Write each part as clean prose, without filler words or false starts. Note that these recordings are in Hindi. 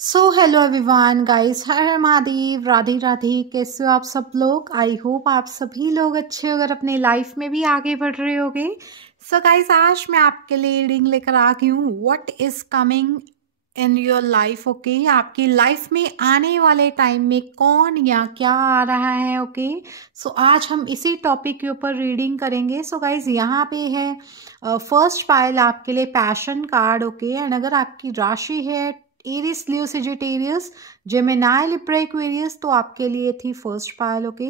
सो hello everyone guys, Har Har Mahadev, Radhe Radhe. कैसे हो आप सब लोग? आई होप आप सभी लोग अच्छे हो, अगर अपने लाइफ में भी आगे बढ़ रहे होगे। सो गाइस, आज मैं आपके लिए रीडिंग लेकर आ गई हूँ what is coming in your life. Okay, आपकी लाइफ में आने वाले टाइम में कौन या क्या आ रहा है। ओके, सो आज हम इसी टॉपिक के ऊपर रीडिंग करेंगे। सो गाइस, यहाँ पे है फर्स्ट पाइल आपके लिए पैशन कार्ड। ओके, एंड अगर आपकी राशि है एरिस, लियो, सेजिटेरियस, जेमिनाई, लिब्रा, एक्वेरियस, तो आपके लिए थी फर्स्ट पाइल। ओके,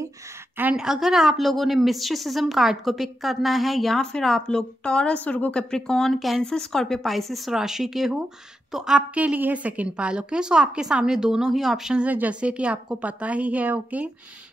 एंड अगर आप लोगों ने मिस्टिसिज्म कार्ड को पिक करना है या फिर आप लोग टॉरस, वर्गो, कैप्रिकॉर्न, कैंसर, स्कॉर्पियो, पाइसिस राशि के हो तो आपके लिए है सेकंड पाइल। ओके, सो आपके सामने दोनों ही ऑप्शंस है, जैसे कि आपको पता ही है। ओके,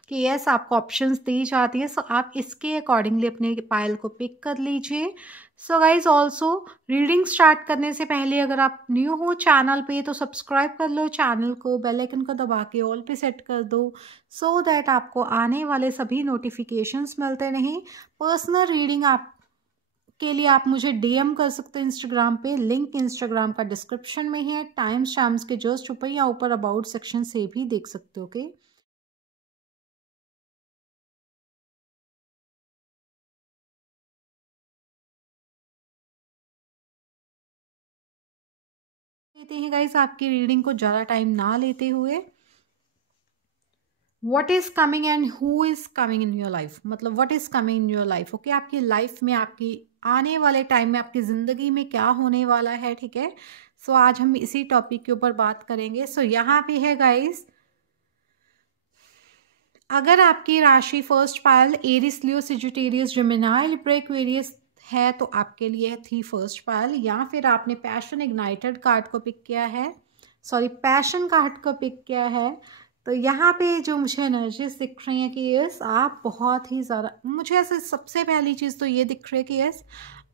कि यस, आपको ऑप्शंस दी जाती है, सो आप इसके अकॉर्डिंगली अपने पाइल को पिक कर लीजिए। So guys, also reading start करने से पहले अगर आप न्यू हो चैनल पे तो सब्सक्राइब कर लो चैनल को, बेल आइकन को दबा के ऑल पे सेट कर दो, सो दैट आपको आने वाले सभी नोटिफिकेशंस मिलते रहें। पर्सनल रीडिंग आप के लिए आप मुझे डीएम कर सकते हैं इंस्टाग्राम पे, लिंक इंस्टाग्राम का डिस्क्रिप्शन में है, टाइम स्टैम्प्स के जस्ट ऊपर या ऊपर अबाउट सेक्शन से भी देख सकते हो। ओके, लेते हैं गाइस आपकी रीडिंग को ज़्यादा टाइम ना लेते हुए। What is coming and who is coming in your life, मतलब what is coming in your life. Okay, आपकी लाइफ में, आपकी आने वाले टाइम में, आपकी ज़िंदगी में क्या होने वाला है। ठीक है, सो आज हम इसी टॉपिक के ऊपर बात करेंगे। सो यहाँ पे है गाइस, अगर आपकी राशि फर्स्ट पायल एरिस, लियो, सेजिटेरियस, जेमिनाई, लिब्रा, एक्वेरियस है तो आपके लिए थी फर्स्ट पायल, या फिर आपने पैशन इग्नाइटेड कार्ड को पिक किया है, सॉरी पैशन कार्ड को पिक किया है, तो यहाँ पे जो मुझे एनर्जीज दिख रही हैं कि यस, आप बहुत ही ज़्यादा, मुझे ऐसे सबसे पहली चीज़ तो ये दिख रही है कि यस,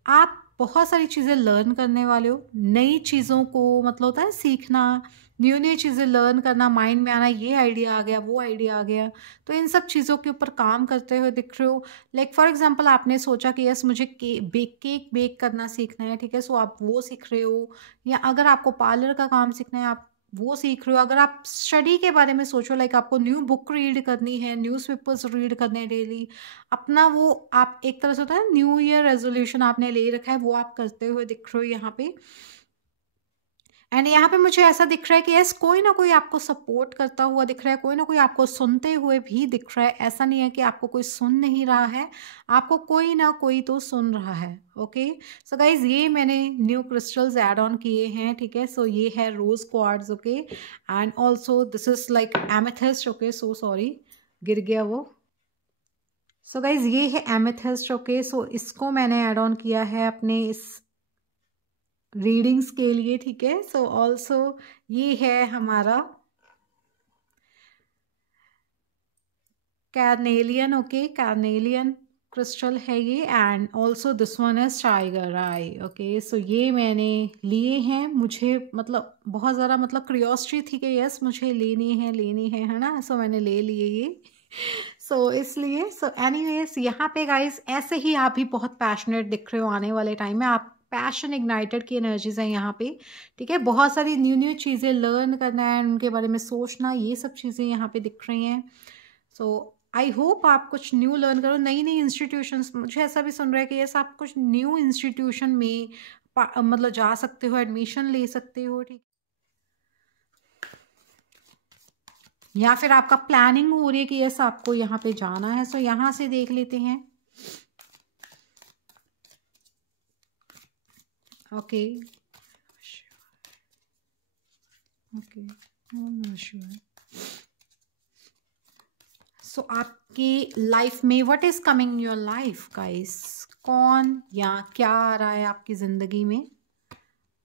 आप बहुत सारी चीज़ें लर्न करने वाले हो, नई चीज़ों को, मतलब होता है सीखना, न्यू न्यू चीज़ें लर्न करना, माइंड में आना, ये आइडिया आ गया, वो आइडिया आ गया, तो इन सब चीज़ों के ऊपर काम करते हुए दिख रहे हो। लाइक फॉर एग्जांपल, आपने सोचा कि यस मुझे केक बेक करना सीखना है। ठीक है, सो आप वो सीख रहे हो, या अगर आपको पार्लर का काम सीखना है आप वो सीख रहे हो। अगर आप स्टडी के बारे में सोचो, लाइक आपको न्यू बुक रीड करनी है, न्यूज़पेपर्स रीड करने हैं डेली, अपना वो आप एक तरह से होता है न्यू ईयर रेजोल्यूशन आपने ले रखा है, वो आप करते हुए दिख रहे हो यहाँ पे। एंड यहाँ पे मुझे ऐसा दिख रहा है कि यस, कोई ना कोई आपको सपोर्ट करता हुआ दिख रहा है, कोई ना कोई आपको सुनते हुए भी दिख रहा है। ऐसा नहीं है कि आपको कोई सुन नहीं रहा है, आपको कोई ना कोई तो सुन रहा है। ओके, सो गाइज, ये मैंने न्यू क्रिस्टल्स ऐड ऑन किए हैं। ठीक है, सो ये है rose quartz. Okay, and also this is like amethyst. Okay, so sorry, गिर गया वो। सो गाइज, ये है एमेथिस्ट। ओके, सो इसको मैंने ऐड ऑन किया है अपने इस रीडिंग्स के लिए। ठीक है, सो ऑल्सो ये है हमारा कार्नेलियन। ओके, कार्नेलियन क्रिस्टल है ये, and also this one is tiger eye. Okay, so ये मैंने लिए हैं, मुझे मतलब बहुत ज़्यादा मतलब क्यूरियोसिटी थी कि यस मुझे लेनी है ना, सो मैंने ले लिए ये। सो इसलिए, सो एनीवेज, यहाँ पे गाइस ऐसे ही आप भी बहुत पैशनेट दिख रहे हो आने वाले टाइम में, आप पैशन इग्नाइटेड की एनर्जीज हैं यहाँ पे। ठीक है, बहुत सारी न्यू न्यू चीज़ें लर्न करना है, उनके बारे में सोचना, ये सब चीज़ें यहाँ पे दिख रही हैं। सो आई होप आप कुछ न्यू लर्न करो, नई नई इंस्टीट्यूशंस, मुझे ऐसा भी सुन रहा है कि यस आप कुछ न्यू इंस्टीट्यूशन में मतलब जा सकते हो, एडमिशन ले सकते हो। ठीक, या फिर आपका प्लानिंग हो रही है कि यस आपको यहाँ पे जाना है, सो यहाँ से देख लेते हैं। ओके, ओके, सो आपकी लाइफ में what is coming your life guys, कौन या क्या आ रहा है आपकी जिंदगी में।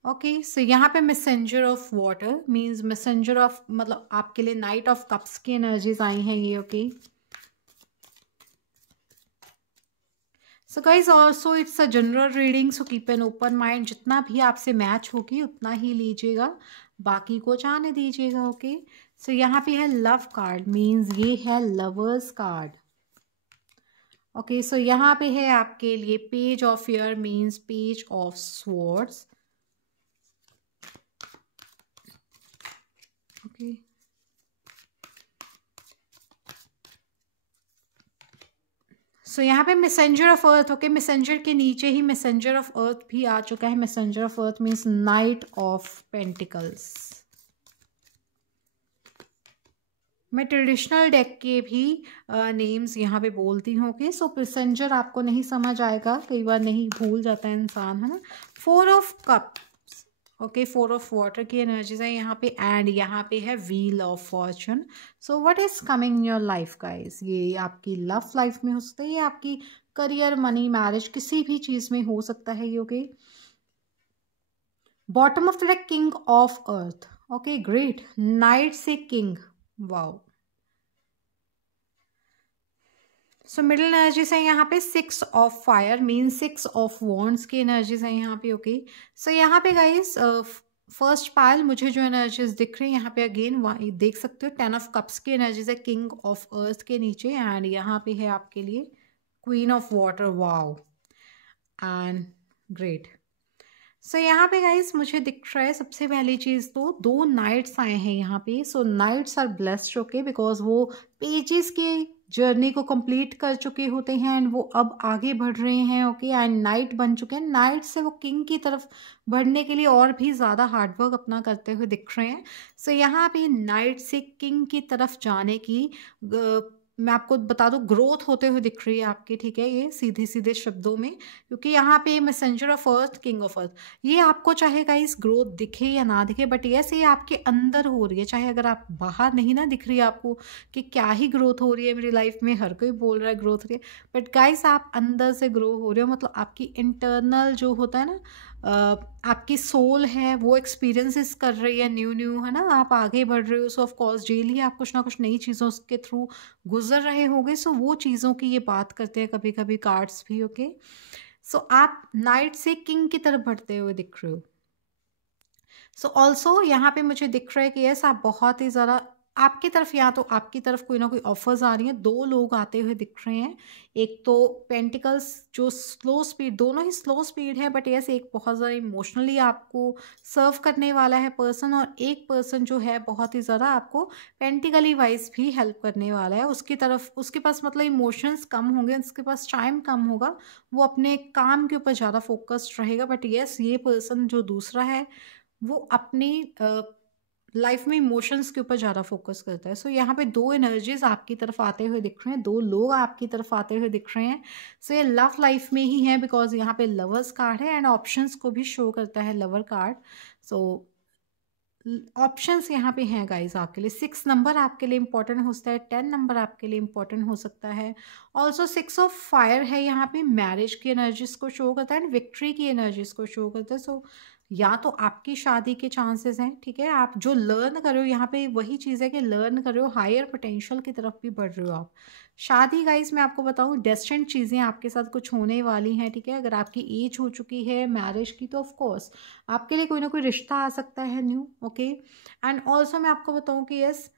ओके, सो यहाँ पे messenger of water means messenger of, मतलब आपके लिए नाइट ऑफ कप्स की एनर्जीज आई हैं ये। Okay, so guys also it's a general reading, so keep an open mind, जितना भी आपसे मैच होगी उतना ही लीजिएगा, बाकी को जाने दीजिएगा। ओके, सो यहाँ पे है लव कार्ड मीन्स ये है लवर्स कार्ड। ओके, सो यहाँ पे है आपके लिए page of year means page of swords. Okay so यहाँ पे messenger of earth, okay messenger के नीचे ही मैसेंजर ऑफ अर्थ भी आ चुका है। Messenger of earth means night of pentacles. मैं ट्रेडिशनल डेक के भी नेम्स यहाँ पे बोलती हूँ। ओके सो मैसेंजर आपको नहीं समझ आएगा, कई बार नहीं भूल जाता है इंसान, है ना। 4 of cups, okay 4 of water की एनर्जीज है यहाँ पे, एंड यहाँ पे है wheel of Fortune. So what is coming in your life guys, ये आपकी लव लाइफ में हो सकता है, ये आपकी करियर, मनी, मैरिज, किसी भी चीज में हो सकता है ये। Okay bottom of the deck king of earth, okay great, knight से king, wow. So middle energies है यहाँ पे 6 of fire mean 6 of wands की एनर्जीज है यहाँ पे। ओके सो यहाँ पे गाइस फर्स्ट पायल मुझे जो एनर्जीज दिख रही है यहाँ पे, अगेन देख सकते हो 10 ऑफ कप्स की एनर्जीज है किंग ऑफ अर्थ के नीचे, एंड यहाँ पे है आपके लिए queen of water, wow and great. So यहाँ पे गाइस मुझे दिख रहा है सबसे पहली चीज़ तो 2 नाइट्स आए हैं यहाँ पे। So knights are blessed, okay because वो पेजेस के जर्नी को कंप्लीट कर चुके होते हैं एंड वो अब आगे बढ़ रहे हैं। ओके एंड नाइट बन चुके हैं, नाइट से वो किंग की तरफ बढ़ने के लिए और भी ज़्यादा हार्डवर्क अपना करते हुए दिख रहे हैं। सो यहाँ पे नाइट से किंग की तरफ जाने की मैं आपको बता दूं ग्रोथ होते हुए दिख रही है आपकी, ठीक है, ये सीधे सीधे शब्दों में, क्योंकि यहाँ पे messenger of earth king of अर्थ, ये आपको चाहे गाइस ग्रोथ दिखे या ना दिखे, बट यस ये आपके अंदर हो रही है। चाहे अगर आप बाहर नहीं ना दिख रही है आपको कि क्या ही ग्रोथ हो रही है मेरी लाइफ में, हर कोई बोल रहा है ग्रोथ हो रही है, बट गाइस आप अंदर से ग्रो हो रहे हो, मतलब आपकी इंटरनल जो होता है ना आपकी सोल है वो एक्सपीरियंसेस कर रही है न्यू न्यू, है ना, आप आगे बढ़ रहे हो। सो ऑफ कोर्स डेली आप कुछ ना कुछ नई चीज़ों के थ्रू गुजर रहे होंगे। सो वो चीज़ों की ये बात करते हैं कभी कभी कार्ड्स भी। ओके सो आप नाइट से किंग की तरफ बढ़ते हुए दिख रहे हो। सो ऑल्सो यहाँ पे मुझे दिख रहा है कि यस आप बहुत ही ज़्यादा आपकी तरफ, या तो आपकी तरफ कोई ना कोई ऑफर्स आ रही हैं। 2 लोग आते हुए दिख रहे हैं, एक तो पेंटिकल्स जो स्लो स्पीड, दोनों ही स्लो स्पीड है, बट यस एक बहुत ज़्यादा इमोशनली आपको सर्व करने वाला है पर्सन, और एक पर्सन जो है बहुत ही ज़्यादा आपको पेंटिकली वाइज भी हेल्प करने वाला है। उसकी तरफ उसके पास मतलब इमोशंस कम होंगे, उसके पास टाइम कम होगा, वो अपने काम के ऊपर ज़्यादा फोकस्ड रहेगा। बट यस ये पर्सन जो दूसरा है वो अपनी लाइफ में इमोशंस के ऊपर ज़्यादा फोकस करता है। सो यहाँ पे 2 एनर्जीज आपकी तरफ आते हुए दिख रहे हैं, 2 लोग आपकी तरफ आते हुए दिख रहे हैं। सो ये लव लाइफ में ही है बिकॉज यहाँ पे लवर्स कार्ड है एंड ऑप्शंस को भी शो करता है लवर कार्ड। सो ऑप्शंस यहाँ पे हैं गाइज आपके लिए। 6 नंबर आपके लिए इंपॉर्टेंट हो सकता है, 10 नंबर आपके लिए इंपॉर्टेंट हो सकता है। ऑल्सो 6 ऑफ फायर है यहाँ पे, मैरिज की एनर्जीज को शो करता है एंड विक्ट्री की एनर्जीज को शो करता है। सो या तो आपकी शादी के चांसेस हैं, ठीक है, आप जो लर्न कर रहे हो यहाँ पे वही चीज़ है कि लर्न कर रहे हो, हायर पोटेंशियल की तरफ भी बढ़ रहे हो आप। शादी गाइस मैं आपको बताऊँ डेस्टिन्ड चीज़ें आपके साथ कुछ होने वाली हैं, ठीक है। अगर आपकी एज हो चुकी है मैरिज की तो ऑफ कोर्स आपके लिए कोई ना कोई रिश्ता आ सकता है न्यू। ओके एंड ऑल्सो मैं आपको बताऊँ कि यस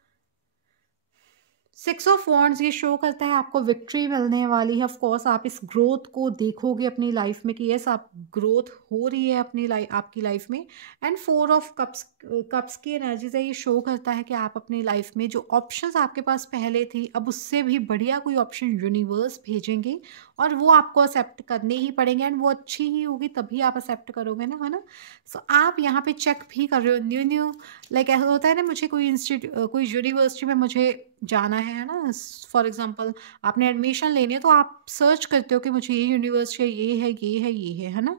6 ऑफ वॉन्ड्स ये शो करता है आपको विक्ट्री मिलने वाली है। ऑफ कोर्स आप इस ग्रोथ को देखोगे अपनी लाइफ में कि यस आप ग्रोथ हो रही है अपनी आपकी लाइफ में। एंड 4 ऑफ कप्स की एनर्जीज है, ये शो करता है कि आप अपनी लाइफ में जो ऑप्शंस आपके पास पहले थी अब उससे भी बढ़िया कोई ऑप्शन यूनिवर्स भेजेंगे और वो आपको एक्सेप्ट करने ही पड़ेंगे एंड वो अच्छी ही होगी तभी आप एक्सेप्ट करोगे ना, है ना। सो आप यहाँ पे चेक भी कर रहे हो न्यू लाइक ऐसा होता है ना, मुझे कोई इंस्टीट्यूट कोई यूनिवर्सिटी में मुझे जाना है ना, फॉर एग्जांपल आपने एडमिशन लेनी है तो आप सर्च करते हो कि मुझे ये यूनिवर्सिटी है, ये है ये है ये है ना।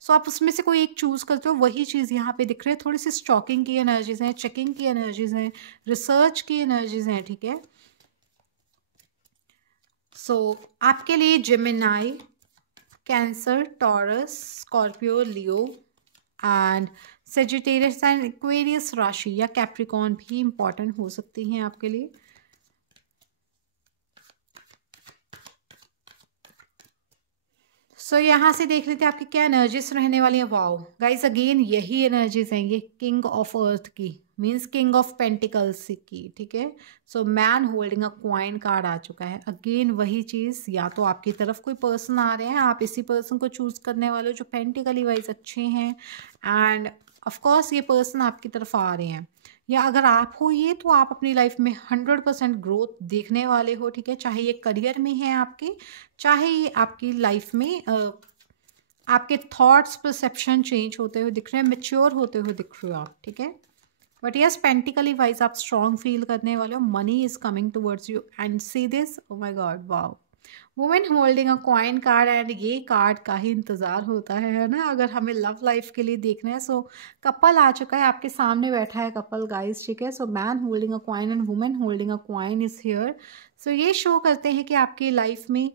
सो आप उसमें से कोई एक चूज़ करते हो, वही चीज़ यहाँ पे दिख रही है। थोड़ी सी स्टॉकिंग की एनर्जीज हैं, चेकिंग की एनर्जीज हैं, रिसर्च की एनर्जीज हैं, ठीक है। सो आपके लिए Gemini, cancer, taurus, Scorpio, Leo and Sagittarius and Aquarius राशि या कैप्रिकॉर्न भी इंपॉर्टेंट हो सकती हैं आपके लिए। सो यहाँ से देख लेते हैं आपकी क्या एनर्जीज रहने वाली है। वाओ गाइस अगेन यही एनर्जीज हैं, ये किंग ऑफ अर्थ की मीन्स किंग ऑफ पेंटिकल्स की, ठीक है। So man holding a coin card आ चुका है। अगेन वही चीज़, या तो आपकी तरफ कोई पर्सन आ रहे हैं, आप इसी पर्सन को चूज करने वाले हो जो पेंटिकली वाइज अच्छे हैं एंड ऑफ कोर्स ये पर्सन आपकी तरफ आ रहे हैं, या अगर आप हो ये तो आप अपनी लाइफ में 100% ग्रोथ देखने वाले हो, ठीक है। चाहे ये करियर में है आपके, चाहे ये आपकी लाइफ में आपके थॉट्स परसेप्शन चेंज होते हुए दिख रहे हैं, मेच्योर होते हुए दिख रहे हो आप, ठीक है। बट यस, पेंटिकली वाइज आप स्ट्रॉन्ग फील करने वाले हो, money is coming towards you and see this, oh my God, wow. Women holding a coin card, and ये कार्ड का ही इंतज़ार होता है ना, अगर हमें लव लाइफ के लिए देखना है। सो कपल आ चुका है, आपके सामने बैठा है कपल गाइस, ठीक है। So man holding a coin and women holding a coin is here. So ये शो करते हैं कि आपकी लाइफ में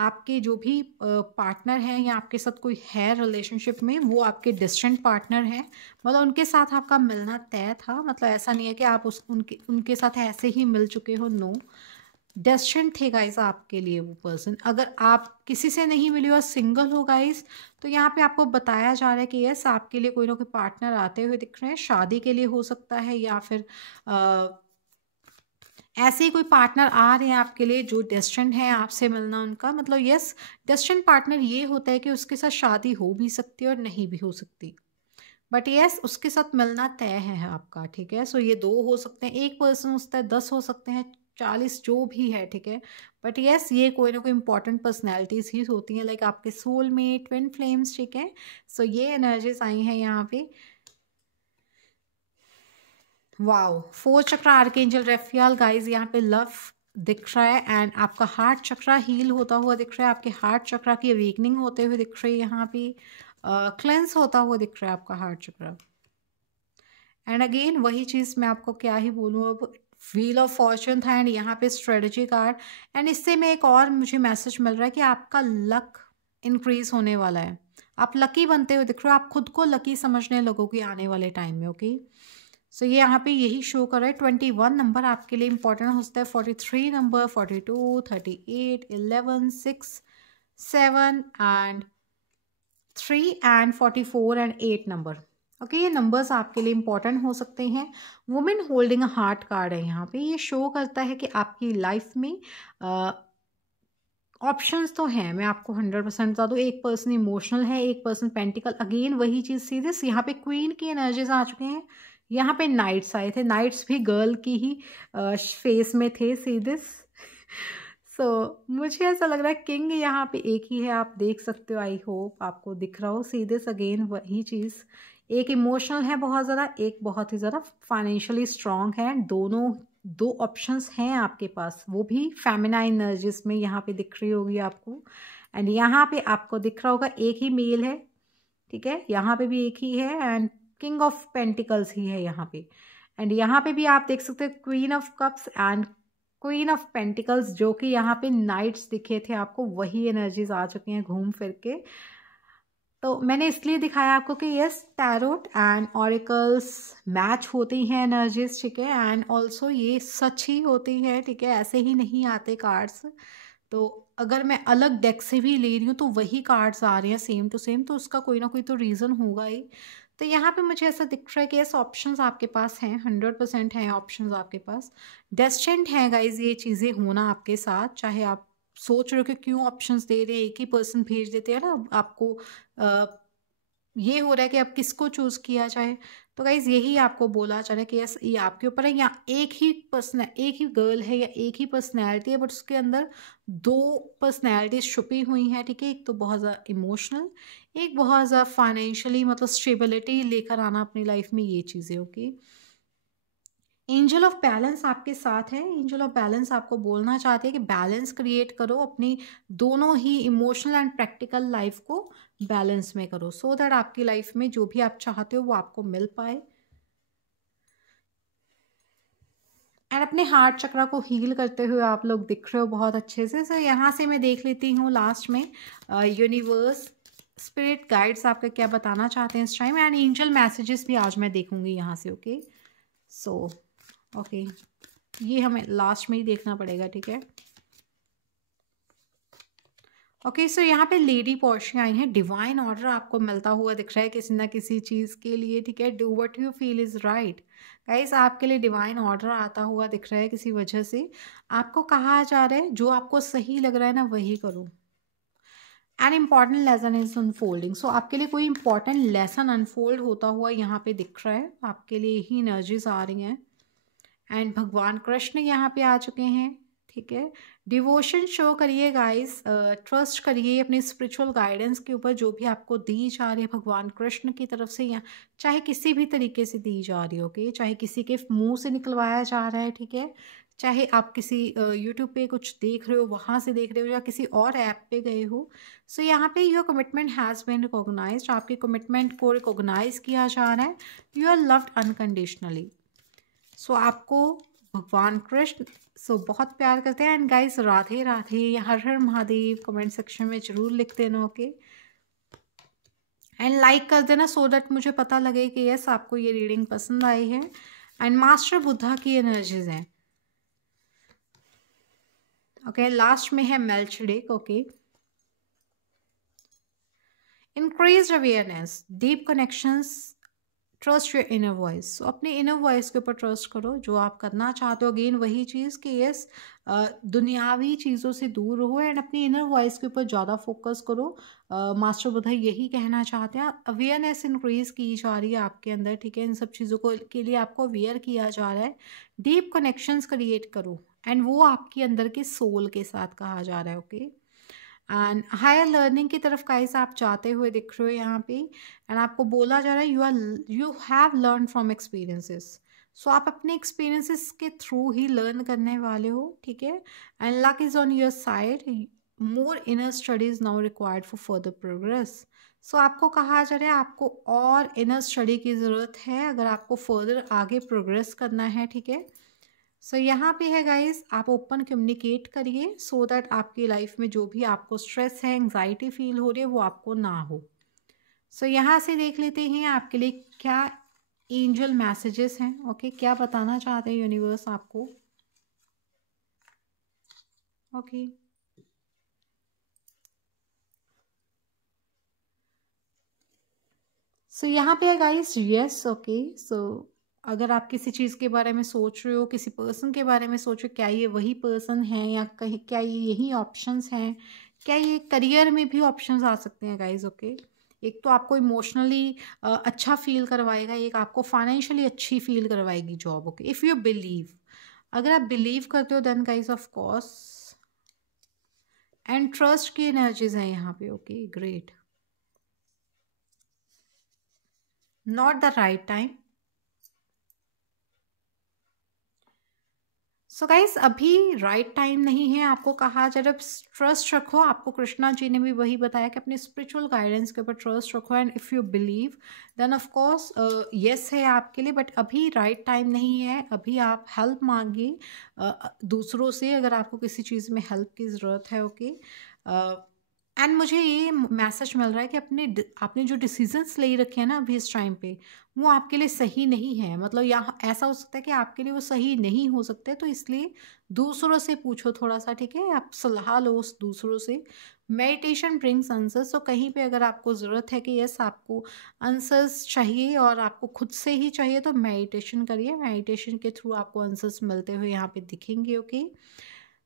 आपके जो भी पार्टनर हैं या आपके साथ कोई है रिलेशनशिप में, वो आपके डिस्टेंट पार्टनर हैं, मतलब उनके साथ आपका मिलना तय था। मतलब ऐसा नहीं है कि आप उनके साथ ऐसे ही मिल चुके हो, नो, डेस्टिनेंट थे गाइस आपके लिए वो पर्सन। अगर आप किसी से नहीं मिले हो, सिंगल हो गाइस, तो यहाँ पे आपको बताया जा रहा है कि यस, आपके लिए कोई ना कोई पार्टनर आते हुए दिख रहे हैं, शादी के लिए हो सकता है, या फिर ऐसे ही कोई पार्टनर आ रहे हैं आपके लिए जो डेस्टिनेंट है आपसे मिलना उनका। मतलब यस, डेस्टिनेंट पार्टनर ये होता है कि उसके साथ शादी हो भी सकती है और नहीं भी हो सकती, बट यस उसके साथ मिलना तय है आपका, ठीक है। सो ये 2 हो सकते हैं, एक पर्सन हो सकता है, 10 हो सकते हैं, 40, जो भी है, ठीक है। बट यस, ये कोई ना कोई इंपॉर्टेंट पर्सनैलिटीज ही होती हैं, लाइक आपके सोलमेट, ट्विन फ्लेम्स, ठीक है। सो ये एनर्जीज आई हैं यहाँ पे। वाओ, 4 चक्रा आर्कएंजल रेफियाल गाइज, यहाँ पे लव दिख रहा है, एंड आपका हार्ट चक्रा हील होता हुआ दिख रहा है, आपके हार्ट चक्रा की अवेकनिंग होते हुए दिख रही है यहाँ पे, क्लेंस होता हुआ दिख रहा है आपका हार्ट चक्रा। एंड अगेन वही चीज़ मैं आपको क्या ही बोलूँ अब, व्हील ऑफ फॉर्चून था, एंड यहाँ पे स्ट्रेटजी कार्ड, एंड इससे में एक और मुझे मैसेज मिल रहा है कि आपका लक इंक्रीज होने वाला है, आप लकी बनते हुए दिख रहे हो, आप खुद को लकी समझने लगोगे आने वाले टाइम में, ओके। सो ये यहाँ पे यही शो कर रहा है। 21 नंबर आपके लिए इंपॉर्टेंट हो सकता है, 43 number, 42, 38, 11, 6, 7 and 3 and 44 and 8 number, okay. ये नंबर्स आपके लिए इंपॉर्टेंट हो सकते हैं। Women holding a heart card है यहाँ पे, ये शो करता है कि आपकी लाइफ में ऑप्शंस तो हैं, मैं आपको 100% बता दूँ। एक पर्सन इमोशनल है, एक पर्सन पेंटिकल, अगेन वही चीज़ सीधे यहाँ पे क्वीन की एनर्जीज आ चुके हैं, यहाँ पे नाइट्स आए थे, नाइट्स भी गर्ल की ही फेस में थे सीधे। सो मुझे ऐसा लग रहा है किंग यहाँ पे एक ही है, आप देख सकते हो, आई होप आपको दिख रहा हो सीधे। अगेन वही चीज़, एक इमोशनल है बहुत ज़्यादा, एक बहुत ही ज़्यादा फाइनेंशियली स्ट्रांग है, दोनों 2 ऑप्शंस हैं आपके पास, वो भी फेमिनाइन एनर्जीज में यहाँ पे दिख रही होगी आपको। एंड यहाँ पे आपको दिख रहा होगा एक ही मेल है, ठीक है, यहाँ पे भी एक ही है, एंड किंग ऑफ पेंटिकल्स ही है यहाँ पे। एंड यहाँ पे भी आप देख सकते हो queen of cups and queen of pentacles, जो कि यहाँ पे नाइट्स दिखे थे आपको, वही एनर्जीज आ चुकी हैं घूम फिर के। तो मैंने इसलिए दिखाया आपको कि yes, tarot and auricles match होती हैं एनर्जीज, ठीक है, एंड ऑल्सो ये सच ही होती है, ठीक है, ऐसे ही नहीं आते कार्ड्स। तो अगर मैं अलग डेक से भी ले रही हूँ तो वही कार्ड्स आ रहे हैं सेम टू सेम, तो उसका कोई ना कोई तो रीज़न होगा ही। तो यहाँ पे मुझे ऐसा दिख रहा है कि यस, ऑप्शंस आपके पास हैं, 100% हैं ऑप्शंस आपके पास, डेस्टिनेंट हैं गाइज ये चीज़ें होना आपके साथ। चाहे आप सोच रहे हो कि क्यों ऑप्शंस दे रहे हैं, एक ही पर्सन भेज देते हैं ना आपको, ये हो रहा है कि अब किसको चूज़ किया जाए। तो गाइज़ यही आपको बोला जा रहा है कि यस, ये आपके ऊपर है, या एक ही एक ही गर्ल है या एक ही पर्सनैलिटी है, बट उसके अंदर 2 पर्सनैलिटीज छुपी हुई हैं, ठीक है। एक तो बहुत ज़्यादा इमोशनल, एक बहुत ज़्यादा फाइनेंशियली, मतलब स्टेबिलिटी लेकर आना अपनी लाइफ में, ये चीज़ें, ओके। एंजल ऑफ बैलेंस आपके साथ है, एंजल ऑफ बैलेंस आपको बोलना चाहते हैं कि बैलेंस क्रिएट करो, अपनी दोनों ही इमोशनल एंड प्रैक्टिकल लाइफ को बैलेंस में करो, सो दैट आपकी लाइफ में जो भी आप चाहते हो वो आपको मिल पाए। एंड अपने हार्ट चक्रा को हील करते हुए आप लोग दिख रहे हो बहुत अच्छे से। सो यहाँ से मैं देख लेती हूँ लास्ट में यूनिवर्स, स्पिरिट गाइड्स आपका क्या बताना चाहते हैं इस टाइम, एंड एंजल मैसेजेस भी आज मैं देखूंगी यहाँ से, ओके। सो ओके, ये हमें लास्ट में ही देखना पड़ेगा, ठीक है। ओके, सो यहाँ पे लेडी पोर्शन आई है, डिवाइन ऑर्डर आपको मिलता हुआ दिख रहा है किसी ना किसी चीज़ के लिए, ठीक है। Do what you feel is right guys, आपके लिए डिवाइन ऑर्डर आता हुआ दिख रहा है किसी वजह से। आपको कहा जा रहा है जो आपको सही लग रहा है ना वही करो, an important lesson is unfolding. So आपके लिए कोई इंपॉर्टेंट लेसन अनफोल्ड होता हुआ यहाँ पे दिख रहा है, आपके लिए यही एनर्जीज आ रही हैं। एंड भगवान कृष्ण यहाँ पे आ चुके हैं, ठीक है। डिवोशन शो करिए गाइस, ट्रस्ट करिए अपनी स्पिरिचुअल गाइडेंस के ऊपर, जो भी आपको दी जा रही है भगवान कृष्ण की तरफ से, या चाहे किसी भी तरीके से दी जा रही हो, ओके, चाहे किसी के मुंह से निकलवाया जा रहा है, ठीक है, चाहे आप किसी यूट्यूब पे कुछ देख रहे हो, वहाँ से देख रहे हो, या किसी और ऐप पे गए हो। सो यहाँ पे your commitment has been recognised, आपके कमिटमेंट को रिकॉग्नाइज किया जा रहा है। You are loved unconditionally. So आपको भगवान कृष्ण बहुत प्यार करते हैं। And guys, Radhe Radhe, Har Har Mahadev comment section में ज़रूर लिख देना, ओके। एंड लाइक कर देना सो दैट मुझे पता लगे कि यस आपको ये रीडिंग पसंद आई है। एंड मास्टर बुद्धा की एनर्जीज हैं, ओके। लास्ट में है Melchizedek, okay. Increase awareness, deep connections, trust your inner voice. अपने इनर वॉइस के ऊपर ट्रस्ट करो, जो आप करना चाहते हो। अगेन वही चीज़ कि यस, दुनियावी चीज़ों से दूर रहो एंड अपनी इनर वॉइस के ऊपर ज़्यादा फोकस करो। मास्टर बुद्धा यही कहना चाहते हैं। अवेयरनेस इंक्रीज की जा रही है आपके अंदर, ठीक है। इन सब चीज़ों को के लिए आपको अवेयर किया जा रहा है। डीप कनेक्शंस क्रिएट करो, एंड वो आपके अंदर के सोल के साथ कहा जा रहा है, ओके। एंड हायर लर्निंग की तरफ गाइस आप जाते हुए दिख रहे हो यहाँ पे। एंड आपको बोला जा रहा है you have learn from experiences. So आप अपने एक्सपीरियंसेस के थ्रू ही लर्न करने वाले हो, ठीक है। And luck is on your side, more inner studies now required for further progress. So आपको कहा जा रहा है आपको और इनर स्टडी की ज़रूरत है अगर आपको फर्दर आगे प्रोग्रेस करना है, ठीक है। सो यहाँ पे है गाइस, आप ओपन कम्युनिकेट करिए सो दैट आपकी लाइफ में जो भी आपको स्ट्रेस है, एंग्जाइटी फील हो रही है, वो आपको ना हो। सो यहाँ से देख लेते हैं आपके लिए क्या एंजल मैसेजेस हैं, ओके। क्या बताना चाहते हैं यूनिवर्स आपको, ओके। सो यहाँ पे है गाइस, यस, ओके। सो अगर आप किसी चीज़ के बारे में सोच रहे हो, किसी पर्सन के बारे में सोच रहे हो, क्या ये वही पर्सन है, या कहीं क्या ये यही ऑप्शंस हैं, क्या ये करियर में भी ऑप्शंस आ सकते हैं गाइस, ओके। एक तो आपको इमोशनली अच्छा फील करवाएगा, एक आपको फाइनेंशियली अच्छी फील करवाएगी job, okay. If you believe, अगर आप बिलीव करते हो then guys of course. And trust की एनर्जीज हैं यहाँ पे, okay, great. Not the right time. So guys, अभी राइट टाइम नहीं है। आपको कहा जब ट्रस्ट रखो, आपको कृष्णा जी ने भी वही बताया कि अपने स्पिरिचुअल गाइडेंस के ऊपर ट्रस्ट रखो। And if you believe then of course yes है आपके लिए, बट अभी राइट टाइम नहीं है। अभी आप हेल्प मांगिए दूसरों से अगर आपको किसी चीज़ में हेल्प की ज़रूरत है, ओके। एंड मुझे ये मैसेज मिल रहा है कि आपने जो डिसीजंस ले रखे हैं ना अभी इस टाइम पे, वो आपके लिए सही नहीं है। मतलब यहाँ ऐसा हो सकता है कि आपके लिए वो सही नहीं हो सकते, तो इसलिए दूसरों से पूछो थोड़ा सा, ठीक है। आप सलाह लो उस दूसरों से। Meditation brings answers. तो कहीं पे अगर आपको ज़रूरत है कि यस आपको आंसर्स चाहिए और आपको खुद से ही चाहिए, तो मेडिटेशन करिए। मेडिटेशन के थ्रू आपको आंसर्स मिलते हुए यहाँ पे दिखेंगे, okay.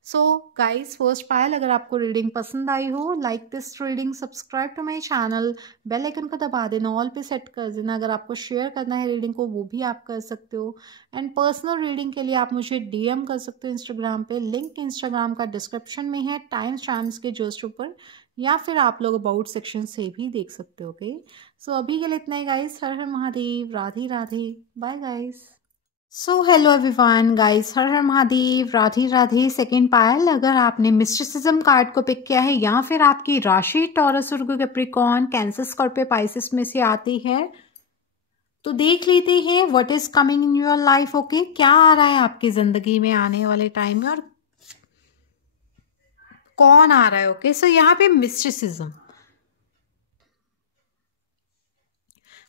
So guys, first pile, अगर आपको रीडिंग पसंद आई हो, like this reading, subscribe to my channel, bell icon को दबा देना, ऑल पे सेट कर देना। अगर आपको शेयर करना है रीडिंग को, वो भी आप कर सकते हो। एंड पर्सनल रीडिंग के लिए आप मुझे डीएम कर सकते हो इंस्टाग्राम पे। लिंक इंस्टाग्राम का डिस्क्रिप्शन में है, टाइम स्टैम्प्स के जस्ट ऊपर, या फिर आप लोग अबाउट सेक्शन से भी देख सकते हो, ओके। सो अभी के लिए इतना ही guys. Har Har Mahadev, Radhe Radhe, bye guys. So hello everyone guys, Har Har Mahadev, Radhe Radhe. Second Payal, अगर आपने मिस्टिसिज्म कार्ड को पिक किया है या फिर आपकी राशि टॉरस, वर्गो, कैप्रिकॉर्न, कैंसर, स्कॉर्पियो, पाइसेस में से आती है, तो देख लेते हैं what is coming in your life, okay. क्या आ रहा है आपकी जिंदगी में आने वाले टाइम में और कौन आ रहा है, ओके। सो यहाँ पे मिस्टिसिज्म,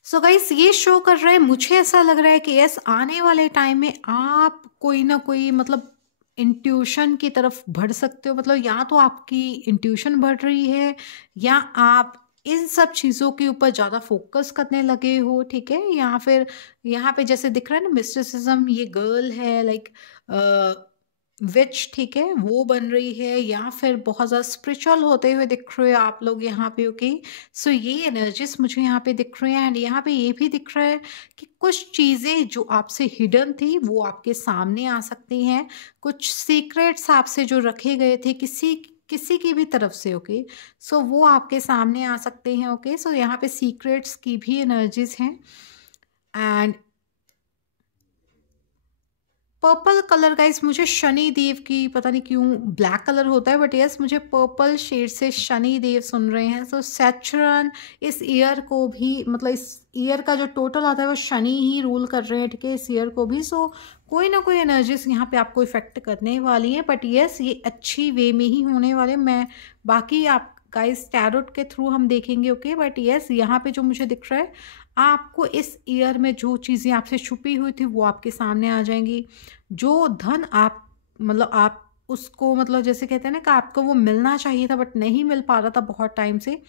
सो गाइस ये शो कर रहा है, मुझे ऐसा लग रहा है कि यस आने वाले टाइम में आप कोई ना कोई मतलब इंट्यूशन की तरफ बढ़ सकते हो। मतलब या तो आपकी इंट्यूशन बढ़ रही है, या आप इन सब चीज़ों के ऊपर ज़्यादा फोकस करने लगे हो, ठीक है। या फिर यहाँ पे जैसे दिख रहा है ना मिस्टिसिज्म, ये गर्ल है, लाइक विच, ठीक है, वो बन रही है, या फिर बहुत ज़्यादा स्पिरिचुअल होते हुए दिख रहे हो आप लोग यहाँ पे। ओके, सो ये एनर्जीज मुझे यहाँ पे दिख रहे हैं। एंड यहाँ पे ये भी दिख रहा है कि कुछ चीज़ें जो आपसे हिडन थी वो आपके सामने आ सकती हैं। कुछ सीक्रेट्स आपसे जो रखे गए थे किसी किसी की भी तरफ से, ओके, सो वो आपके सामने आ सकते हैं। ओके, सो यहाँ पे सीक्रेट्स की भी एनर्जीज हैं। एंड पर्पल कलर गाइस, मुझे शनि देव की, पता नहीं क्यों ब्लैक कलर होता है, बट यस मुझे पर्पल शेड से शनि देव सुन रहे हैं। सो सैटर्न इस ईयर को भी, मतलब इस ईयर का जो टोटल आता है वो शनि ही रूल कर रहे हैं, ठीक है, इस ईयर को भी। सो कोई ना कोई एनर्जीज यहाँ पे आपको इफेक्ट करने वाली है, बट यस ये अच्छी वे में ही होने वाले। मैं बाकी आप गाइस टैरोट के थ्रू हम देखेंगे, ओके, बट यस यहाँ पे जो मुझे दिख रहा है, आपको इस ईयर में जो चीज़ें आपसे छुपी हुई थी वो आपके सामने आ जाएंगी। जो धन आप, मतलब आप उसको, मतलब जैसे कहते हैं ना कि आपको वो मिलना चाहिए था बट नहीं मिल पा रहा था बहुत टाइम से,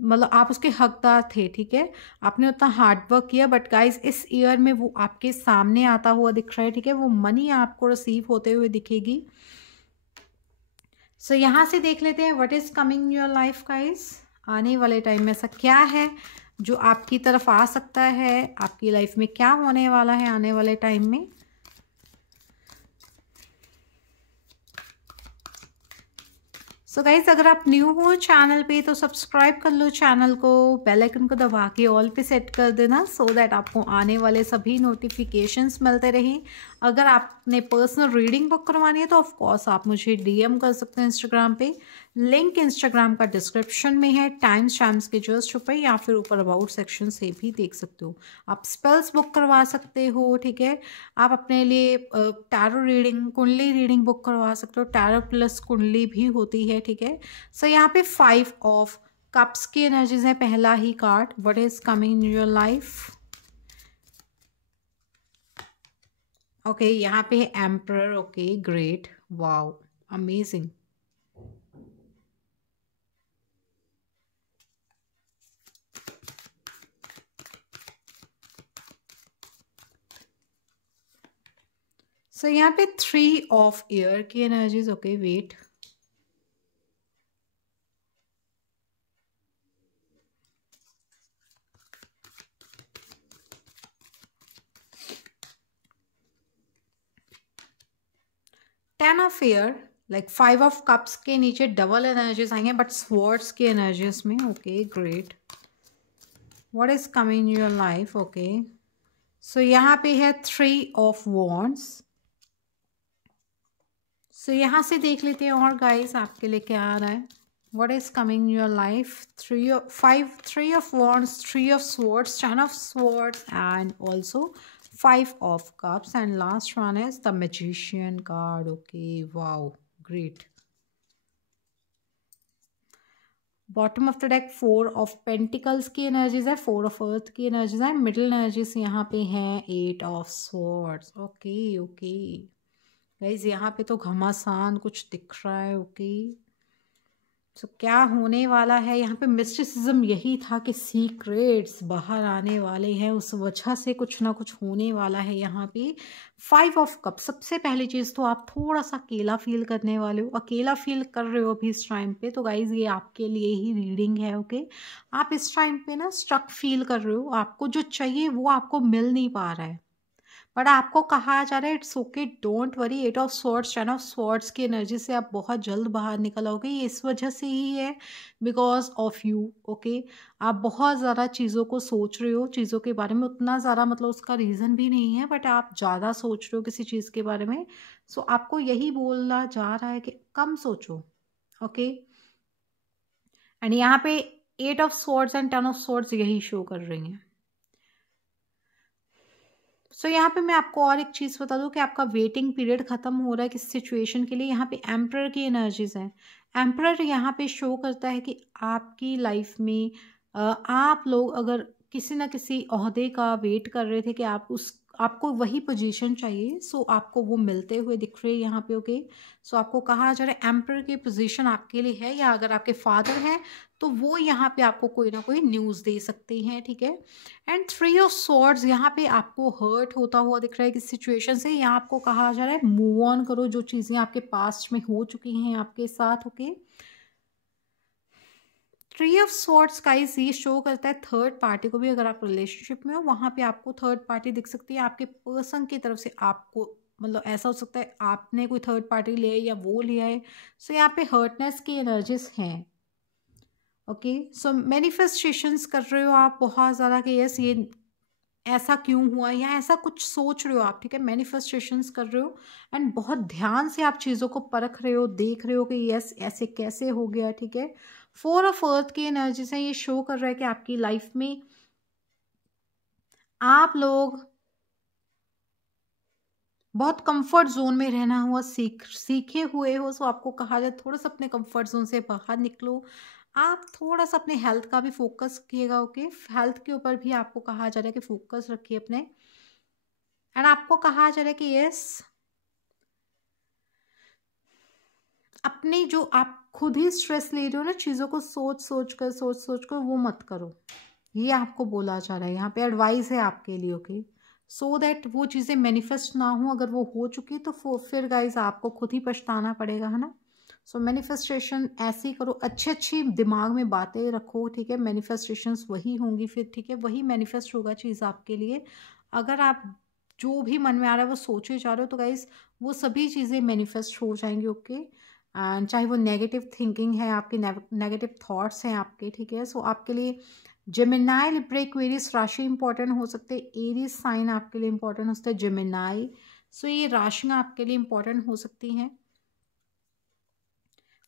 मतलब आप उसके हकदार थे, ठीक है, आपने उतना हार्ड वर्क किया, बट गाइस इस ईयर में वो आपके सामने आता हुआ दिख रहा है, ठीक है, वो मनी आपको रिसीव होते हुए दिखेगी। सो यहाँ से देख लेते हैं what is coming in your life guys. आने वाले टाइम में ऐसा क्या है जो आपकी तरफ आ सकता है, आपकी लाइफ में क्या होने वाला है आने वाले टाइम में। सो गाइज, अगर आप न्यू हो चैनल पे तो सब्सक्राइब कर लो चैनल को, बेल आइकन को दबा के ऑल पे सेट कर देना, सो दैट आपको आने वाले सभी नोटिफिकेशंस मिलते रहें। अगर आपने पर्सनल रीडिंग बुक करवानी है तो ऑफ कोर्स आप मुझे डीएम कर सकते हैं इंस्टाग्राम पे, लिंक इंस्टाग्राम का डिस्क्रिप्शन में है, टाइम स्टैम्प्स के जस्ट ऊपर, या फिर ऊपर अबाउट सेक्शन से भी देख सकते हो। आप स्पेल्स बुक करवा सकते हो, ठीक है, आप अपने लिए टैरो रीडिंग, कुंडली रीडिंग बुक करवा सकते हो, टैरो प्लस कुंडली भी होती है, ठीक है। सो यहाँ पे 5 ऑफ कप्स की एनर्जीज है, पहला ही card, what is coming in your life. Okay, यहाँ पे है emperor, okay great, wow amazing. So यहाँ पे 3 ऑफ एयर की energies, okay wait, ten of air, like 5 of cups के नीचे डबल एनर्जीज आएंगे बट स्वॉर्ड्स की एनर्जीज में, okay great. What is coming in your life, okay, so यहाँ पे है 3 ऑफ वॉन्ड्स। सो यहाँ से देख लेते हैं और गाइस आपके लिए क्या आ रहा है। What is coming in your life, 3 of wands, 3 of swords, 10 of swords and also 5 of cups, and last one is the magician card. Okay, wow, great. Bottom of the deck 4 of pentacles की एनर्जीज है, 4 ऑफ अर्थ की एनर्जीज है, मिडिल एनर्जीज यहाँ पे हैं 8 of swords. Okay okay guys, यहाँ पे तो घमासान कुछ दिख रहा है, ओके। सो क्या होने वाला है यहाँ पे, मिस्टिसिज्म यही था कि सीक्रेट्स बाहर आने वाले हैं, उस वजह से कुछ ना कुछ होने वाला है यहाँ पे। 5 ऑफ कप, सबसे पहली चीज़ तो आप थोड़ा सा अकेला फील करने वाले हो, अकेला फील कर रहे हो अभी इस टाइम पे, तो गाइज ये आपके लिए ही रीडिंग है, ओके। आप इस टाइम पे ना स्ट्रक फील कर रहे हो, आपको जो चाहिए वो आपको मिल नहीं पा रहा है, बट आपको कहा जा रहा है it's okay, don't worry. 8 of swords, 10 of swords की एनर्जी से आप बहुत जल्द बाहर निकल आओगे, ये इस वजह से ही है, बिकॉज ऑफ यू, ओके। आप बहुत ज़्यादा चीज़ों को सोच रहे हो, चीज़ों के बारे में उतना ज़्यादा, मतलब उसका रीज़न भी नहीं है, बट आप ज़्यादा सोच रहे हो किसी चीज़ के बारे में। सो आपको यही बोला जा रहा है कि कम सोचो, ओके। एंड यहाँ पे 8 of swords and 10 of swords यही शो कर रही हैं। सो यहाँ पे मैं आपको और एक चीज़ बता दूँ कि आपका वेटिंग पीरियड ख़त्म हो रहा है किस सिचुएशन के लिए। यहाँ पे एम्परर की एनर्जीज हैं। एम्परर यहाँ पे शो करता है कि आपकी लाइफ में आप लोग अगर किसी ना किसी ओहदे का वेट कर रहे थे कि आपको वही पोजीशन चाहिए, सो आपको वो मिलते हुए दिख रहे हैं यहाँ पे। ओके, सो आपको कहा जा रहा है एम्पर की पोजीशन आपके लिए है, या अगर आपके फादर हैं तो वो यहाँ पे आपको कोई ना कोई न्यूज़ दे सकते हैं, ठीक है। एंड 3 ऑफ स्वॉर्ड्स यहाँ पे आपको हर्ट होता हुआ दिख रहा है किस सिचुएशन से। यहाँ आपको कहा जा रहा है मूव ऑन करो, जो चीज़ें आपके पास्ट में हो चुकी हैं आपके साथ। ओके, 3 ऑफ स्वॉर्ड्स गाइस ये शो करता है थर्ड पार्टी को भी। अगर आप रिलेशनशिप में हो वहाँ पे आपको थर्ड पार्टी दिख सकती है आपके पर्सन की तरफ से। आपको मतलब ऐसा हो सकता है आपने कोई थर्ड पार्टी लिया है या वो लिया है। सो यहाँ पे हर्टनेस की एनर्जीज हैं। ओके, सो मैनिफेस्टेशंस कर रहे हो आप बहुत ज़्यादा कि यस ये ऐसा क्यों हुआ, या ऐसा कुछ सोच रहे हो आप, ठीक है। मैनिफेस्टेशंस कर रहे हो एंड बहुत ध्यान से आप चीज़ों को परख रहे हो, देख रहे हो कि यस ऐसे कैसे हो गया, ठीक है। 4 ऑफ अर्थ की एनर्जी से ये शो कर रहा है कि आपकी लाइफ में आप लोग बहुत कंफर्ट जोन में रहना हुआ सीखे हुए हो। सो आपको कहा जाए थोड़ा सा अपने कंफर्ट जोन से बाहर निकलो। आप थोड़ा सा अपने हेल्थ का भी फोकस किएगा। ओके, हेल्थ के ऊपर भी आपको कहा जा रहा है कि फोकस रखिए अपने। एंड आपको कहा जा रहा है कि यस अपनी जो आप खुद ही स्ट्रेस ले रहे हो ना चीज़ों को सोच सोच कर वो मत करो। ये आपको बोला जा रहा है यहाँ पे, एडवाइस है आपके लिए। ओके, सो दैट वो चीज़ें मैनिफेस्ट ना हो। अगर वो हो चुकी तो फिर गाइज आपको खुद ही पछताना पड़ेगा, है ना। सो मैनिफेस्टेशन ऐसे ही करो, अच्छी अच्छी दिमाग में बातें रखो, ठीक है। मैनिफेस्टेशंस वही होंगी फिर, ठीक है, वही मैनिफेस्ट होगा चीज़ आपके लिए। अगर आप जो भी मन में आ रहा है वो सोचे जा रहे हो तो गाइज वो सभी चीज़ें मैनिफेस्ट हो जाएंगी। ओके, एंड चाहे वो नेगेटिव थिंकिंग है आपकी, नेगेटिव थॉट्स हैं आपके, ठीक है। सो आपके लिए जेमिनाई, लिब्रा, एक्वेरियस राशि इंपॉर्टेंट हो सकते हैं। एरीज साइन आपके लिए इंपॉर्टेंट हो सकता है, जेमिनाई। सो ये राशियाँ आपके लिए इंपॉर्टेंट हो सकती हैं।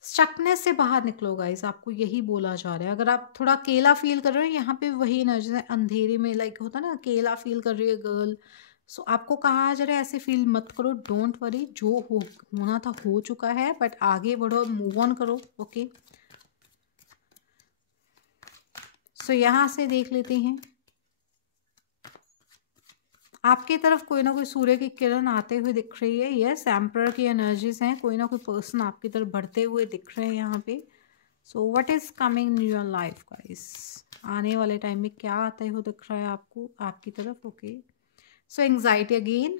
स्टकनेस से बाहर निकलो गाइस, आपको यही बोला जा रहा है। अगर आप थोड़ा अकेला फील कर रहे हो, यहाँ पे वही एनर्जी है अंधेरे में, लाइक होता है ना अकेला फील कर रही है गर्ल। सो आपको कहा जा रहा है ऐसे फील मत करो, डोंट वरी, जो होना था हो चुका है, बट आगे बढ़ो, मूव ऑन करो। ओके, सो यहाँ से देख लेते हैं आपकी तरफ कोई ना कोई सूर्य की किरण आते हुए दिख रही है। यस, एम्परर की एनर्जीज हैं, कोई ना कोई पर्सन आपकी तरफ बढ़ते हुए दिख रहे हैं यहाँ पे। So what is coming in your life guys, आने वाले टाइम में क्या आते हुए दिख रहा है आपको आपकी तरफ। ओके, सो एंग्जाइटी अगेन,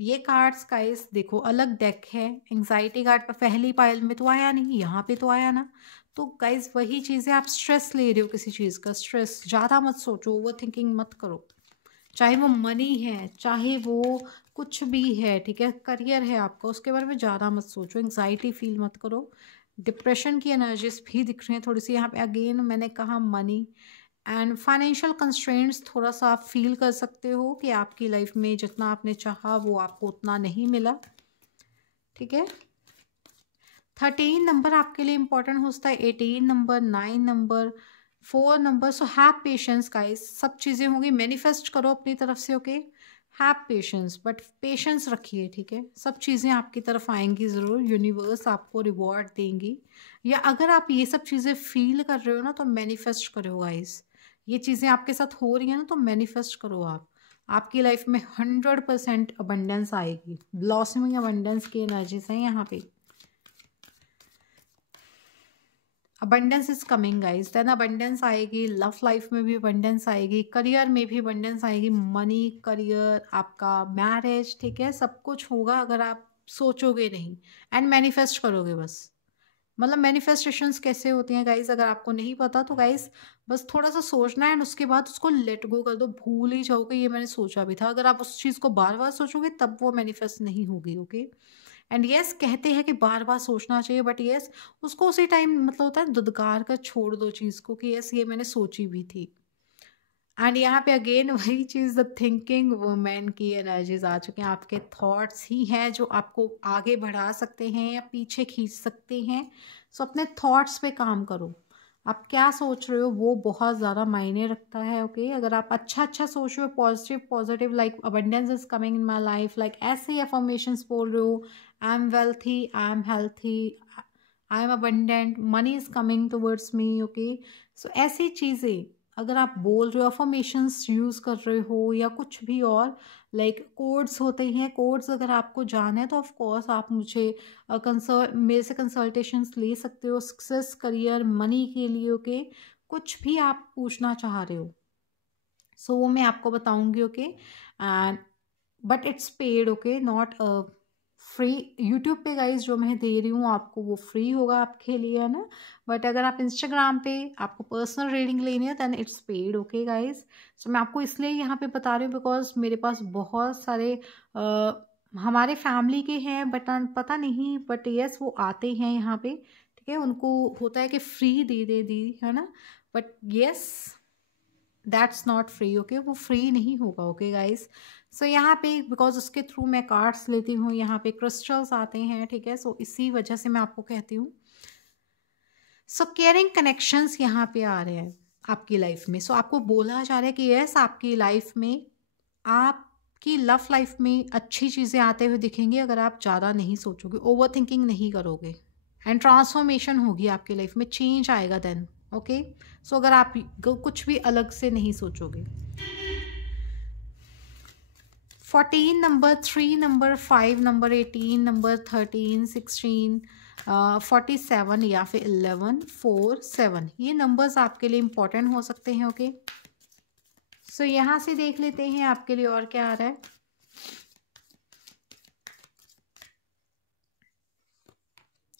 ये कार्ड्स गाइस देखो अलग डेक है। एंग्जाइटी कार्ड पर पहली पाइल में तो आया नहीं, यहाँ पे तो आया ना। तो गाइस वही चीज़ें, आप स्ट्रेस ले रहे हो किसी चीज़ का, स्ट्रेस ज़्यादा मत सोचो, ओवर थिंकिंग मत करो। चाहे वो मनी है, चाहे वो कुछ भी है, ठीक है, करियर है आपका, उसके बारे में ज़्यादा मत सोचो, एंग्जाइटी फील मत करो। डिप्रेशन की एनर्जीज भी दिख रही हैं थोड़ी सी यहाँ पे। अगेन मैंने कहा मनी एंड फाइनेंशियल कंस्ट्रेंट्स थोड़ा सा आप फील कर सकते हो कि आपकी लाइफ में जितना आपने चाहा वो आपको उतना नहीं मिला, ठीक है। 13 नंबर आपके लिए इंपॉर्टेंट हो सकता है, 18 number, 9 number, 4 number. So have patience guys, सब चीज़ें होंगी, मैनिफेस्ट करो अपनी तरफ से। Okay, have patience, but patience रखिए, ठीक है। सब चीज़ें आपकी तरफ आएंगी ज़रूर, यूनिवर्स आपको रिवॉर्ड देंगी। या अगर आप ये सब चीज़ें फील कर रहे हो ना तो मैनिफेस्ट करो गाइस। ये चीज़ें आपके साथ हो रही हैं ना तो मैनिफेस्ट करो आप। आपकी लाइफ में 100% अबंडेंस आएगी, ब्लॉसमिंग अबंडेंस की एनर्जीज हैं यहाँ पे। Abundance is coming guys, then abundance आएगी, लव लाइफ में भी अबंडेंस आएगी, करियर में भी अबंडेंस आएगी, मनी, करियर, आपका मैरिज, ठीक है, सब कुछ होगा अगर आप सोचोगे नहीं एंड मैनिफेस्ट करोगे बस। मतलब मैनिफेस्टेशंस कैसे होती हैं गाइज, अगर आपको नहीं पता तो गाइज बस थोड़ा सा सोचना है एंड उसके बाद उसको लेट गो कर दो, भूल ही जाओगे ये मैंने सोचा भी था। अगर आप उस चीज़ को बार बार सोचोगे तब वो मैनिफेस्ट नहीं होगी। ओके, एंड यस कहते हैं कि बार बार सोचना चाहिए, बट यस उसको उसी टाइम मतलब होता है दुदकार कर छोड़ दो चीज़ को कि यस ये मैंने सोची भी थी। एंड यहाँ पे अगेन वही चीज़, द थिंकिंग वुमेन की एनर्जीज आ चुके हैं। आपके थॉट्स ही हैं जो आपको आगे बढ़ा सकते हैं या पीछे खींच सकते हैं। सो अपने थॉट्स पे काम करो, आप क्या सोच रहे हो वो बहुत ज़्यादा मायने रखता है। ओके, अगर आप अच्छा अच्छा सोच रहे हो, positive like abundance is coming in my life, like ऐसे ही अफर्मेशंस बोल रहे हो, I am wealthy, I am healthy, I am abundant, money is coming towards me. Okay, so ऐसी चीज़ें अगर आप बोल रहे हो, अफर्मेशंस यूज़ कर रहे हो या कुछ भी और, लाइक कोड्स होते हैं, कोड्स अगर आपको जाना है तो ऑफ कोर्स आप मुझे मेरे से कंसल्टेशंस ले सकते हो, सक्सेस, करियर, मनी के लिए, ओके। कुछ भी आप पूछना चाह रहे हो सो वो मैं आपको बताऊंगी, okay. And but it's paid, okay, not free. YouTube पे गाइज जो मैं दे रही हूँ आपको वो फ्री होगा आपके लिए, है ना। बट अगर आप इंस्टाग्राम पे आपको पर्सनल रीडिंग लेनी है then it's paid, okay guys. So मैं आपको इसलिए यहाँ पे बता रही हूँ बिकॉज मेरे पास बहुत सारे हमारे फैमिली के हैं, बट पता नहीं, बट यस वो आते हैं यहाँ पे, ठीक है। उनको होता है कि फ्री दे दे दी, है ना, but yes that's not free, okay, वो फ्री नहीं होगा, ओके गाइस। सो यहाँ पे बिकॉज उसके थ्रू मैं कार्ड्स लेती हूँ, यहाँ पे क्रिस्टल्स आते हैं, ठीक है। सो इसी वजह से मैं आपको कहती हूँ। सो केयरिंग कनेक्शंस यहाँ पे आ रहे हैं आपकी लाइफ में। सो आपको बोला जा रहा है कि यस आपकी लाइफ में, आपकी लव लाइफ में अच्छी चीज़ें आते हुए दिखेंगी अगर आप ज़्यादा नहीं सोचोगे, ओवर थिंकिंग नहीं करोगे, एंड ट्रांसफॉर्मेशन होगी आपकी लाइफ में, चेंज आएगा देन, ओके। सो अगर आप कुछ भी अलग से नहीं सोचोगे। 14 नंबर, 3 नंबर, 5 नंबर, 18 नंबर, 13, 16, 47 या फिर 11, 4, 7 ये नंबर्स आपके लिए इंपॉर्टेंट हो सकते हैं, ओके। सो यहाँ से देख लेते हैं आपके लिए और क्या आ रहा है।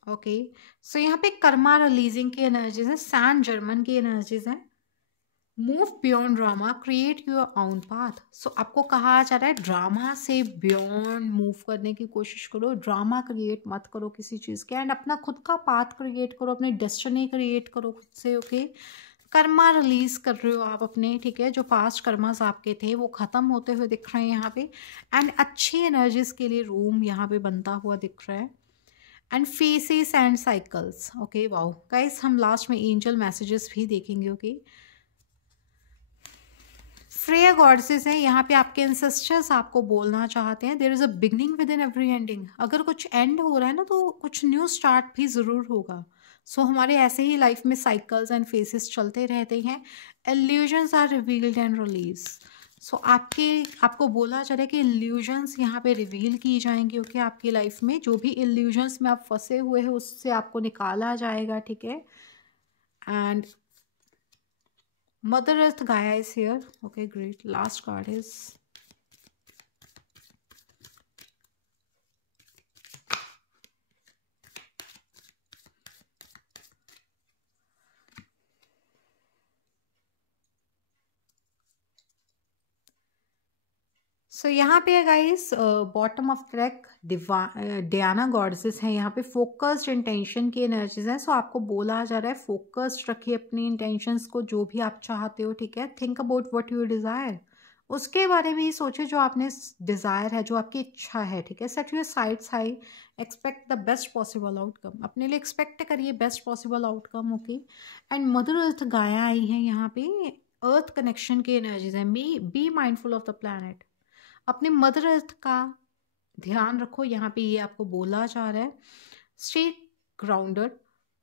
ओके सो यहाँ पे कर्मा रिलीजिंग की एनर्जीज है, सैन जर्मन की एनर्जीज है, move beyond drama, create your own path. So आपको कहा जा रहा है ड्रामा से बियॉन्ड मूव करने की कोशिश करो, ड्रामा क्रिएट मत करो किसी चीज़ के, एंड अपना खुद का पाथ क्रिएट करो, अपनी डेस्टिनी क्रिएट करो खुद से, ओके। कर्मा रिलीज कर रहे हो आप अपने, ठीक है। जो पास्ट कर्मास आपके थे वो ख़त्म होते हुए दिख रहे हैं यहाँ पे, एंड अच्छी एनर्जीज के लिए रूम यहाँ पे बनता हुआ दिख रहा है, and faces and cycles, okay. Wow guys, हम लास्ट में एंजल मैसेजेस भी देखेंगे, ओके। फ्रेया गॉडेसेस हैं यहाँ पे, आपके एंसेस्टर्स आपको बोलना चाहते हैं there is a beginning within every ending. अगर कुछ एंड हो रहा है ना तो कुछ न्यू स्टार्ट भी ज़रूर होगा। सो हमारे ऐसे ही लाइफ में साइकिल्स एंड फेसेस चलते रहते हैं। Illusions are revealed and release. So आपको बोला जा रहा है कि इल्यूजन्स यहाँ पे रिवील की जाएंगी, ओके। आपकी लाइफ में जो भी इल्यूजन्स में आप फंसे हुए हैं उससे आपको निकाला जाएगा, ठीक है। And Mother Earth Gaia is here. Okay, great. Last card is सो यहाँ पे guys bottom of track Diana goddesses है यहाँ पे, फोकस्ड इंटेंशन की एनर्जीज हैं। सो आपको बोला जा रहा है फोकस्ड रखिए अपनी इंटेंशंस को, जो भी आप चाहते हो, ठीक है। Think about what you desire, उसके बारे में ही सोचे जो आपने डिज़ायर है, जो आपकी इच्छा है, ठीक है। Set your sites high, expect the best possible outcome, अपने लिए एक्सपेक्ट करिए best possible outcome, okay. And mother earth गाया आई है यहाँ पे, अर्थ कनेक्शन की एनर्जीज है। Be mindful of the planet, अपने मदर अर्थ का ध्यान रखो, यहाँ पे ये आपको बोला जा रहा है। Stay grounded,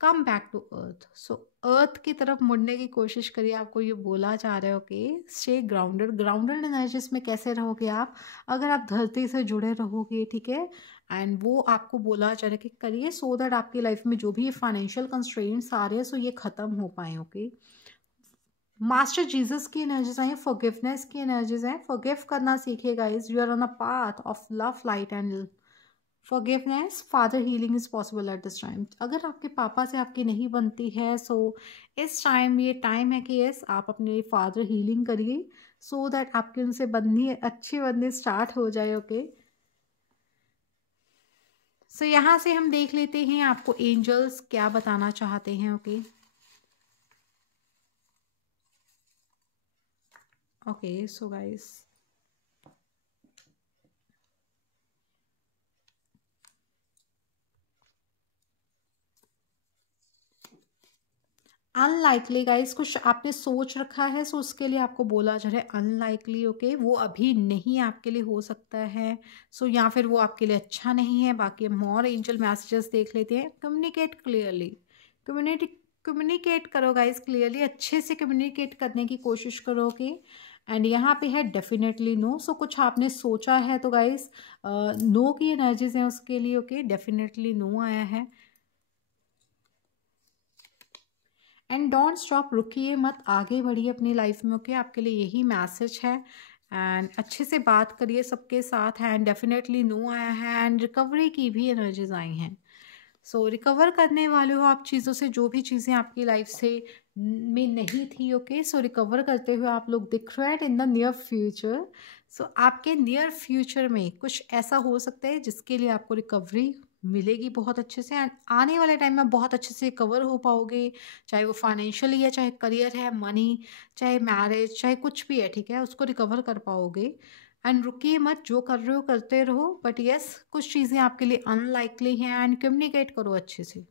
come back to earth. So earth की तरफ मुड़ने की कोशिश करिए, आपको ये बोला जा रहा है, okay. Stay grounded, grounded energies में कैसे रहोगे आप, अगर आप धरती से जुड़े रहोगे, ठीक है। एंड वो आपको बोला जा रहा है कि करिए सो दैट आपकी लाइफ में जो भी फाइनेंशियल कंस्ट्रेंट्स आ रहे हैं सो ये ख़त्म हो पाए, ओके। मास्टर जीसस की एनर्जीज हैं, फॉरगिवनेस की एनर्जीज हैं, फॉरगिव करना सीखिए guys, you are on a path of love, light and forgiveness. Father healing is possible at this time. अगर आपके पापा से आपकी नहीं बनती है सो इस टाइम ये टाइम है कि यस आप अपने फादर हीलिंग करिए सो दैट आपकी उनसे बननी अच्छी बननी स्टार्ट हो जाए, ओके। सो यहाँ से हम देख लेते हैं आपको एंजल्स क्या बताना चाहते हैं, okay. Okay, so guys, unlikely guys, कुछ आपने सोच रखा है सो उसके लिए आपको बोला जा रहा है अनलाइकली, ओके। वो अभी नहीं आपके लिए हो सकता है, सो या फिर वो आपके लिए अच्छा नहीं है। बाकी हम और एंजल मैसेजेस देख लेते हैं। कम्युनिकेट क्लियरली, कम्युनिकेट करो गाइस क्लियरली, अच्छे से कम्युनिकेट करने की कोशिश करोगे। एंड यहाँ पे है डेफिनेटली नो। सो कुछ आपने सोचा है तो गाइस नो की एनर्जीज हैं उसके लिए। ओके, डेफिनेटली नो आया है। एंड डोंट स्टॉप, रुकिए मत, आगे बढ़िए अपनी लाइफ में। ओके, आपके लिए यही मैसेज है। एंड अच्छे से बात करिए सबके साथ। एंड डेफिनेटली नो आया है। एंड रिकवरी की भी एनर्जीज आई हैं। सो रिकवर करने वाले हो आप चीज़ों से, जो भी चीज़ें आपकी लाइफ से में नहीं थी। ओके, सो रिकवर करते हुए आप लोग दिख रहे हैं इन द नियर फ्यूचर। सो आपके नियर फ्यूचर में कुछ ऐसा हो सकता है जिसके लिए आपको रिकवरी मिलेगी बहुत अच्छे से। एंड आने वाले टाइम में बहुत अच्छे से कवर हो पाओगे, चाहे वो फाइनेंशियली है, चाहे करियर है, मनी, चाहे मैरिज, चाहे कुछ भी है, ठीक है, उसको रिकवर कर पाओगे। एंड रुकिए मत, जो कर रहे हो करते रहो। बट यस, कुछ चीज़ें आपके लिए अनलाइकली हैं। एंड कम्युनिकेट करो अच्छे से,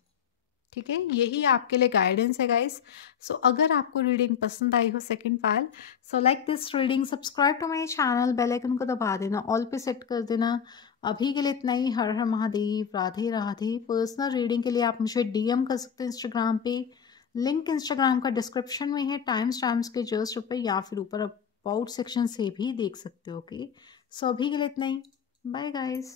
ठीक है, यही आपके लिए गाइडेंस है गाइस। सो अगर आपको रीडिंग पसंद आई हो second pile, so like this reading, subscribe to my channel, bell icon को दबा देना, ऑल पे सेट कर देना। अभी के लिए इतना ही। हर हर महादेव, राधे राधे। पर्सनल रीडिंग के लिए आप मुझे डीएम कर सकते हैं इंस्टाग्राम पे। लिंक इंस्टाग्राम का डिस्क्रिप्शन में है, टाइम्स के जस्ट ऊपर, या फिर ऊपर अबाउट सेक्शन से भी देख सकते हो। ओके, सो अभी के लिए इतना ही। Bye guys.